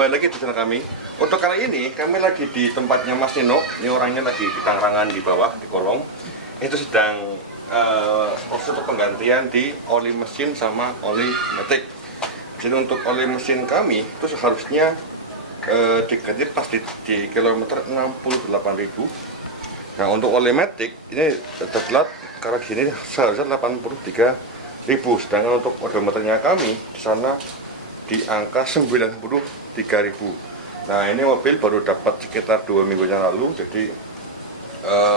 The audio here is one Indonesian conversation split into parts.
kembali lagi di channel kami. Untuk kali ini kami lagi di tempatnya Mas Nino. Ini orangnya lagi di Tangerangan di bawah di kolong. Itu sedang proses untuk penggantian di oli mesin sama oli matic. Jadi untuk oli mesin kami itu seharusnya diganti pas di kilometer 68.000. Nah untuk oli matic ini telat karena di sini seharusnya 83.000. Sedangkan untuk odometernya kami di sana di angka 93.000. Nah ini mobil baru dapat sekitar 2 minggu yang lalu, jadi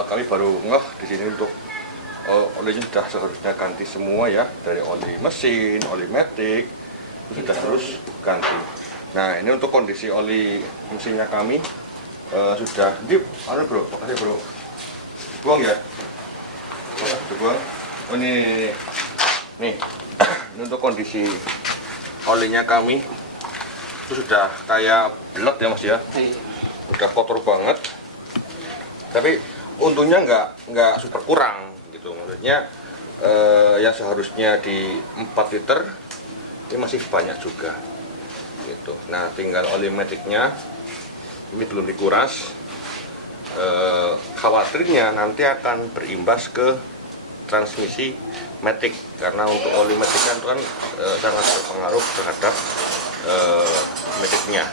kami baru ngeh di sini untuk olinya sudah seharusnya ganti semua ya, dari oli mesin, oli matic sudah harus ganti. Nah ini untuk kondisi oli mesinnya kami sudah di bro, makasih bro, buang ya, buang. Oh ini nih ini untuk kondisi olinya kami itu sudah kayak belet ya mas ya, udah kotor banget. Tapi untungnya nggak super kurang gitu, maksudnya yang seharusnya di 4 liter ini masih banyak juga gitu. Nah tinggal oli maticnya ini belum dikuras, khawatirnya nanti akan berimbas ke transmisi matic, karena untuk oli matic kan itu kan sangat berpengaruh terhadap maticnya.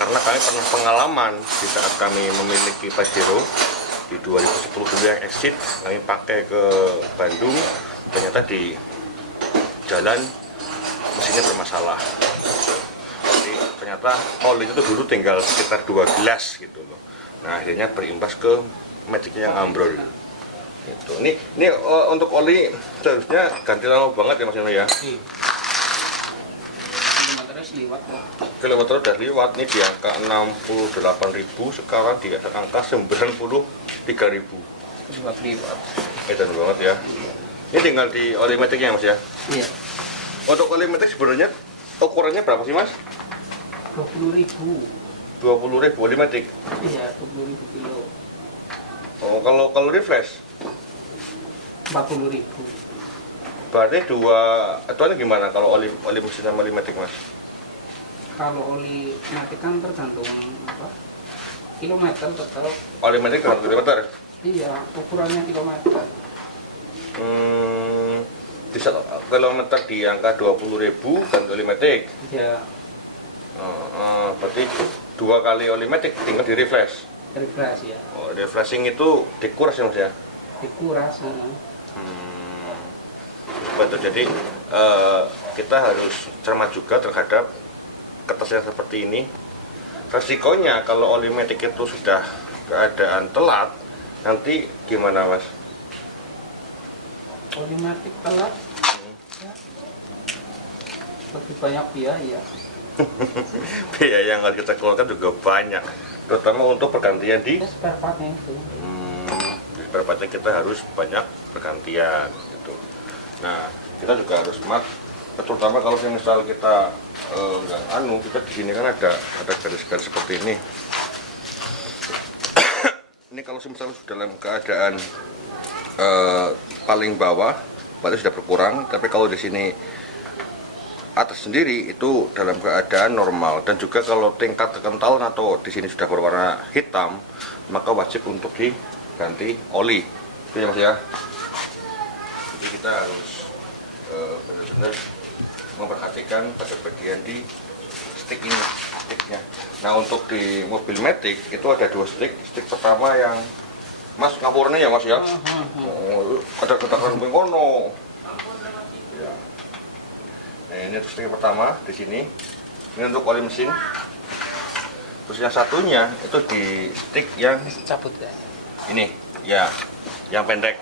Karena kami pernah pengalaman di saat kami memiliki Pajero di 2010 dulu yang exit, kami pakai ke Bandung, ternyata di jalan mesinnya bermasalah. Jadi ternyata oli itu dulu tinggal sekitar 2 gelas gitu loh. Nah akhirnya berimbas ke maticnya yang ambrol. Itu. Ini untuk oli seharusnya ganti lama banget ya Mas Yono ya. Kilometernya seliwat kok. Kilometer udah liwat nih di angka 68.000, sekarang di angka 93.000. Kedua keliwat. Edan banget ya. Ini tinggal di oli maticnya Mas ya. Iya. Untuk oli matic sebenarnya ukurannya berapa sih Mas? 20.000. 20.000 oli matic. Iya, 20.000 kilo. Oh kalau refresh 40.000. berarti atuannya gimana kalau oli mesin sama oli matic Mas? Kalau oli matic kan tergantung apa? Kilometer tetap. Oli matic tergantung kilometer? Iya, ukurannya kilometer. Bisa kilometer di angka 20.000 dan oli matic. Iya. Berarti 2 kali oli matic tinggal di refresh. Refresh ya. Oh, refreshing itu dikuras ya Mas ya? Dikuras. Betul, jadi kita harus cermat juga terhadap kertasnya seperti ini. Resikonya kalau oli matic itu sudah keadaan telat, nanti gimana Mas? Oli matic telat. Ya. Lebih banyak biaya. Biaya yang harus kita keluarkan juga banyak, terutama untuk pergantian di Spare partnya itu. Di spare partnya kita harus banyak pergantian gitu. Nah kita juga harus smart, terutama kalau misal kita kita di sini kan ada garis-garis seperti ini. Ini kalau misalnya sudah dalam keadaan paling bawah berarti sudah berkurang, tapi kalau di sini atas sendiri itu dalam keadaan normal. Dan juga kalau tingkat kekentalan atau di sini sudah berwarna hitam, maka wajib untuk diganti oli. Itu ya Mas ya. Jadi kita harus benar-benar memperhatikan pada bagian di stick ini, sticknya. Nah untuk di mobil matic itu ada 2 stick. Stick pertama yang Mas ngapurnya ya Mas ya. Ada ketakan pengono. Ya. Nah ini stick pertama di sini. Ini untuk oli mesin. Terus yang satunya itu di stick yang Cabut ya. ini ya, yang pendek.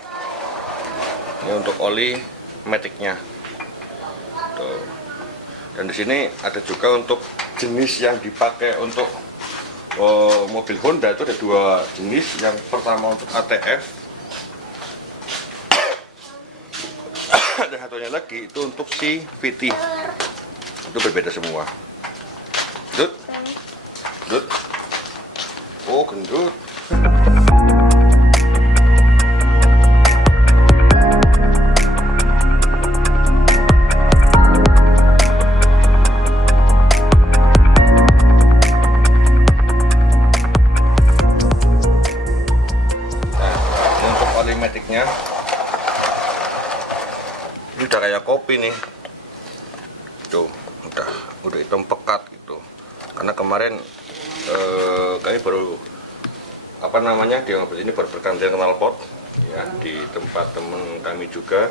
Ini untuk oli maticnya. Tuh. Dan di sini ada juga untuk jenis yang dipakai untuk mobil Honda itu ada 2 jenis. Yang pertama untuk ATF, dan satunya lagi itu untuk CVT. Itu berbeda semua. Gendut. Oh gendut. rapi nih. Tuh, udah hitam pekat gitu. Karena kemarin kami baru di mobil ini baru bergantian knalpot ya di tempat temen kami juga.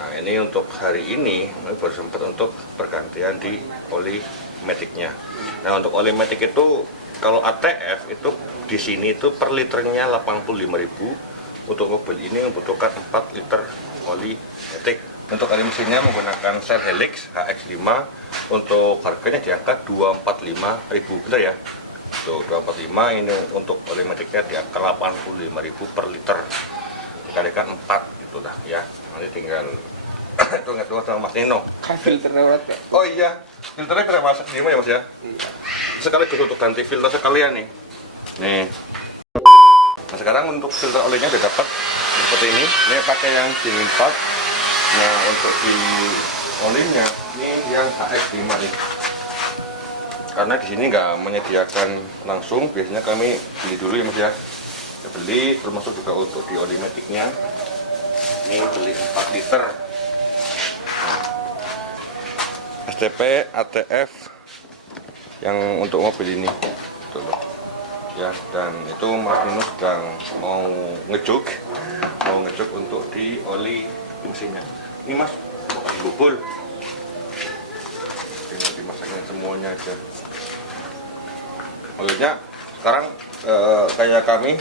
Nah, ini untuk hari ini kami baru sempat untuk pergantian di oli maticnya. Nah, untuk oli matic itu kalau ATF itu di sini itu per liternya 85.000. Untuk mobil ini membutuhkan 4 liter oli matic. Untuk oli mesinnya menggunakan sel Helix HX5. Untuk harganya di angka 245.000, benar ya? Tuh, 245. Ini untuk oli maticnya di angka 85.000 per liter. Dikalikan 4 gitu lah ya. Nanti tinggal hitung-hitung sama Mas Nino. Kan filternya berat Pak. Oh iya, filternya keren masak di rumah ya Mas ya? Iya. Sekaligus untuk ganti filter sekalian nih. Nih. Nah, sekarang untuk filter olinya udah dapat seperti ini. Ini pakai yang genuine part. Nah, untuk di olinya ini yang HX5 nih. Karena di sini nggak menyediakan langsung, biasanya kami beli dulu ya Mas ya. Kita beli, termasuk juga untuk di oli maticnya. Ini beli 4 liter. Nah, STP ATF yang untuk mobil ini. Tuh loh. Ya, dan itu Mas Nino sedang mau ngejuk untuk di oli mesinnya. Ini Mas, mau kasih bubul. Tinggal dimasaknya semuanya aja. Maksudnya sekarang kayak kami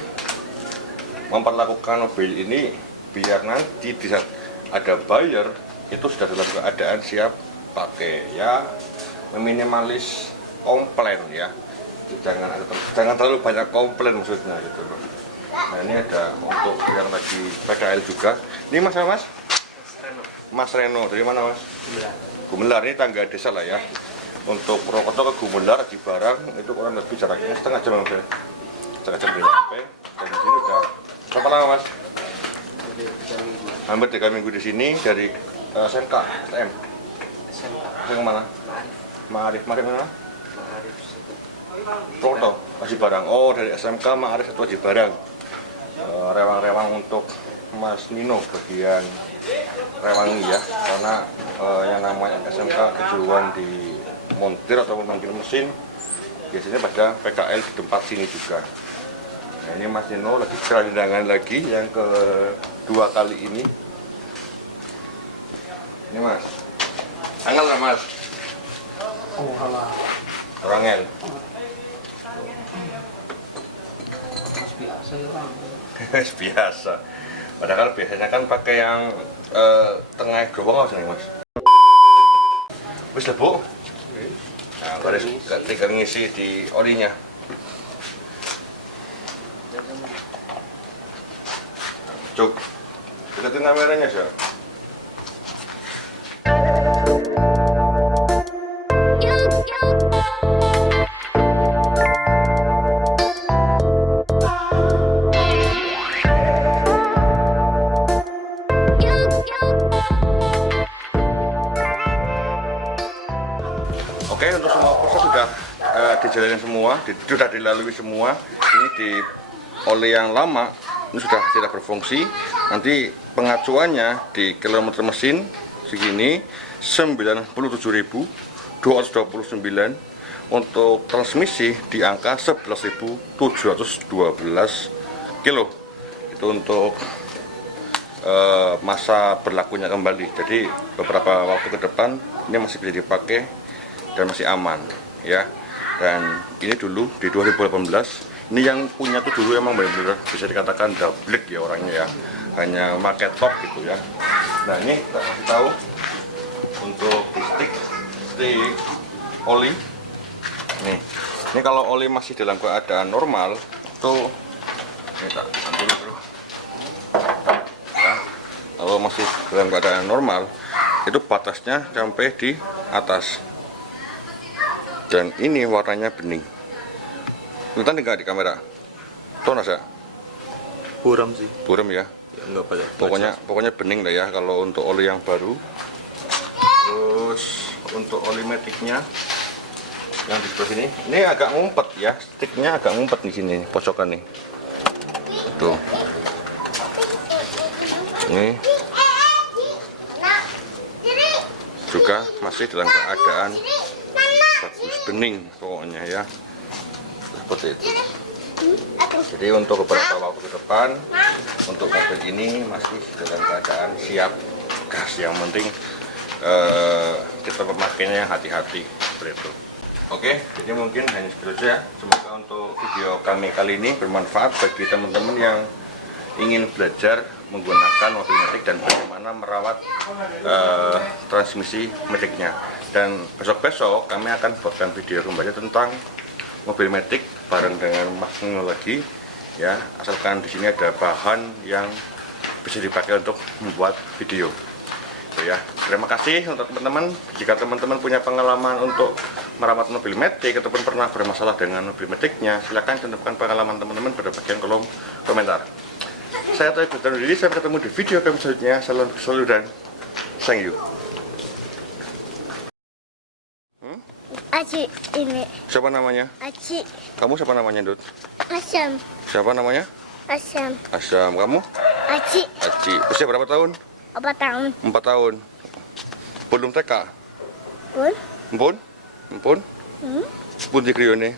memperlakukan mobil ini biar nanti di saat ada buyer itu sudah dalam keadaan siap pakai ya, meminimalis komplain ya. Jangan terlalu banyak komplain maksudnya gitu loh. Nah, ini ada untuk yang lagi PKL juga. Ini Mas Reno dari mana Mas? Gumelar. Ini tangga desa lah ya. Untuk Purwokerto ke Gumelar di Barang itu kurang lebih jaraknya setengah jam Mas. Setengah jam sampai. Dan di sini udah berapa lama Mas? Hampir 3 minggu di sini dari SMK, STM. Yang mana? Ma'arif mana? Purwokerto, Haji Barang. Oh, dari SMK Ma'arif atau Haji Barang. Rewang-rewang untuk Mas Nino bagian rewangi ya, karena yang namanya SMK kejuruan di montir atau memanggil mesin biasanya pada PKL di tempat sini juga. Nah, ini Mas Nino lagi kerandangan lagi yang kedua kali ini. Ini Mas, angel lah Mas. Oh, halah. Orangel. Mas biasa ya Bang. Biasa. Padahal biasanya kan pakai yang tengah gerobak nih Mas. Wis lebu. Nah, baris tinggal ngisi di olinya. Cuk. Deketin kameranya sih. Oke, untuk semua proses sudah dijalani semua, sudah dilalui semua. Ini di oli yang lama ini sudah tidak berfungsi. Nanti pengacuannya di kilometer mesin segini 97.229. Untuk transmisi di angka 11.712 kilo. Itu untuk masa berlakunya kembali. Jadi beberapa waktu ke depan ini masih bisa dipakai dan masih aman ya. Dan ini dulu di 2018 ini yang punya tuh dulu emang benar-benar bisa dikatakan double ya orangnya ya, hanya pakai top gitu ya. Nah, ini kita kasih tahu untuk stick oli nih. Ini kalau oli masih dalam keadaan normal tuh ini tak ambil dulu ya. Kalau masih dalam keadaan normal itu batasnya sampai di atas. Dan ini warnanya bening. Kelihatan enggak di kamera? Tonas ya? Buram sih. Buram ya? Ya, enggak banyak. Pokoknya bening lah ya kalau untuk oli yang baru. Terus untuk oli maticnya yang di sebelah sini, ini agak ngumpet ya, sticknya agak ngumpet di sini, pojokan nih. Tuh. Ini juga masih dalam keadaan bagus, bening pokoknya ya, seperti itu. Jadi untuk beberapa waktu ke depan untuk mobil ini masih dalam keadaan siap gas. Yang penting kita pemakainya hati-hati seperti itu. Oke, jadi mungkin hanya segitu saja. Semoga untuk video kami kali ini bermanfaat bagi teman-teman yang ingin belajar menggunakan mobil matic dan bagaimana merawat transmisi maticnya. Dan besok-besok kami akan buatkan video kembali tentang mobil matic bareng dengan Mas Nino lagi ya, asalkan di sini ada bahan yang bisa dipakai untuk membuat video. Ya, terima kasih untuk teman-teman. Jika teman-teman punya pengalaman untuk merawat mobil matic ataupun pernah bermasalah dengan mobil maticnya, silakan tentukan pengalaman teman-teman pada bagian kolom komentar. Saya Toy Gutan diri, sampai ketemu di video kami selanjutnya. Salam selalu dan thank you. Aci ini. Siapa namanya? Aci. Kamu siapa namanya, Dut? Asam. Siapa namanya? Asam. Asyam. Kamu? Aci. Aci. Usia berapa tahun? 4 tahun. 4 tahun. Belum TK? Pun. Mpun? Mpun? Pun di krione.